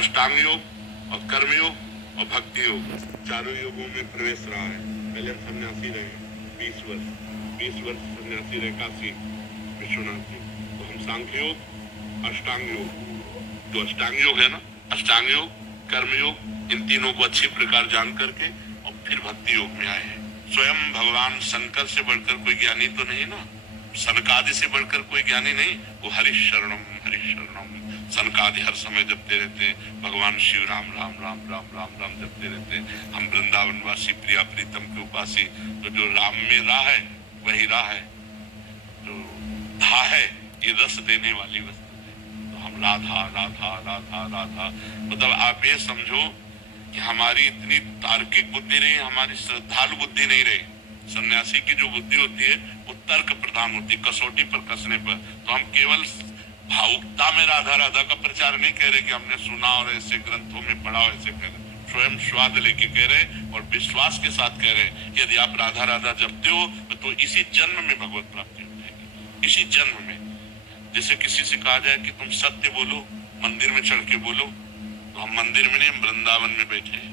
अष्टांग योग और कर्म योग और भक्ति योग, चारों योगों में प्रवेश रहा है। पहले सन्यासी रहे 20 वर्ष सन्यासी रहे काशी विश्वनाथ जी। तो हम सांख्य योग, अष्टांग योग, जो अष्टांग योग है ना, अष्टांग योग, कर्म योग, इन तीनों को अच्छी प्रकार जान करके और फिर भक्ति योग में आए हैं। स्वयं भगवान शंकर से बढ़कर कोई ज्ञानी तो नहीं ना, सनकादि से बढ़कर कोई ज्ञानी नहीं। वो हरिशरणम हरिशरणम सनकादि हर समय जपते रहते हैं, भगवान शिव राम राम राम राम राम राम जपते रहते हैं। हम वृंदावनवासी प्रिया प्रीतम के उपासी, तो जो राम में राह है वही राह है, जो धा है ये रस देने वाली वस्तु। हम राधा राधा राधा राधा, मतलब आप ये समझो कि हमारी इतनी तार्किक बुद्धि रही, हमारी श्रद्धालु बुद्धि नहीं रही। सन्यासी की जो बुद्धि होती है वो तर्क प्रधान होती है, कसौटी पर कसने पर। तो हम केवल भावुकता में राधा राधा का प्रचार नहीं कह रहे कि हमने सुना और ऐसे ग्रंथों में पढ़ा और ऐसे कह रहे, स्वयं स्वाद लेके कह रहे और विश्वास के साथ कह रहे कि यदि आप राधा राधा जपते हो तो इसी जन्म में भगवत प्राप्ति हो जाएगी, इसी जन्म में। जैसे किसी से कहा जाए कि तुम सत्य बोलो, मंदिर में चढ़ के बोलो, तो हम मंदिर में नहीं, वृंदावन में बैठे हैं।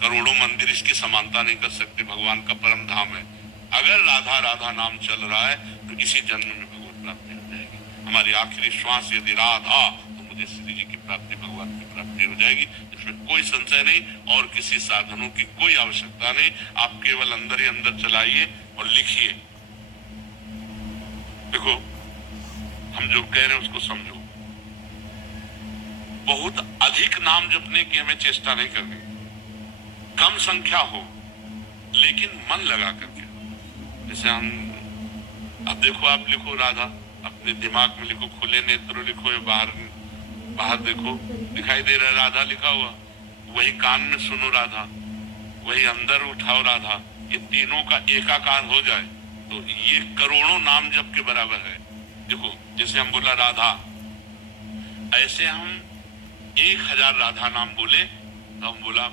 करोड़ों मंदिर इसकी समानता नहीं कर सकते, भगवान का परम धाम है। अगर राधा राधा नाम चल रहा है तो इसी जन्म में भगवत प्राप्ति हो जाएगी। हमारी आखिरी श्वास यदि राधा, तो मुझे श्री जी की प्राप्ति, भगवान की प्राप्ति हो जाएगी। इसमें कोई संशय नहीं और किसी साधनों की कोई आवश्यकता नहीं। आप केवल अंदर ही अंदर चलाइए और लिखिए। देखो हम जो कह रहे हैं उसको समझो। बहुत अधिक नाम जपने की हमें चेष्टा नहीं करनी, कम संख्या हो लेकिन मन लगा करके। जैसे हम, अब देखो आप लिखो राधा, अपने दिमाग में लिखो, खुले नेत्रों लिखो, बाहर देखो दिखाई दे रहा है राधा लिखा हुआ, वही कान में सुनो राधा, वही अंदर उठाओ राधा। ये तीनों का एकाकार हो जाए तो ये करोड़ों नाम जप के बराबर है। देखो जैसे हम बोला राधा, ऐसे हम 1000 राधा नाम बोले तो हम बोला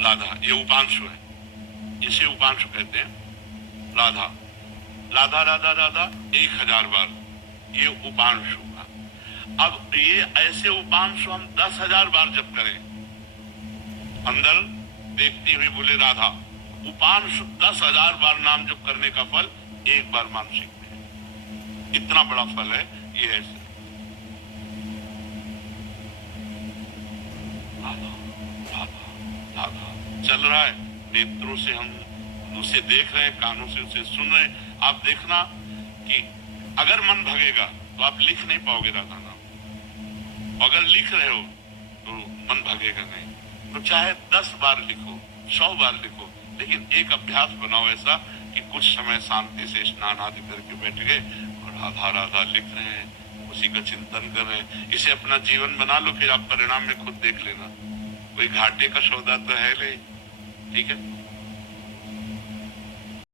राधा, ये उपांशु है, इसे उपांशु कहते हैं। राधा राधा राधा राधा 1000 बार, ये उपांशु का। अब ये ऐसे उपांशु हम 10,000 बार जप करें, अंदर देखती हुई बोले राधा, उपांशु 10,000 बार नाम जप करने का फल एक बार मानसिक में, इतना बड़ा फल है ये। ऐसे राधा राधा राधा चल रहा है, नेत्रों से हम उसे देख रहे हैं, कानों से उसे सुन रहे हैं। आप देखना कि अगर मन भगेगा तो आप लिख नहीं पाओगे राधा नाम, अगर लिख रहे हो तो मन भगेगा नहीं। तो चाहे 10 बार लिखो, 100 बार लिखो, लेकिन एक अभ्यास बनाओ ऐसा कि कुछ समय शांति से स्नान आदि करके बैठ गए और राधा राधा लिख रहे हैं, उसी का चिंतन कर रहे हैं। इसे अपना जीवन बना लो, फिर आप परिणाम में खुद देख लेना। कोई घाटे का सौदा तो है नहीं, ठीक है।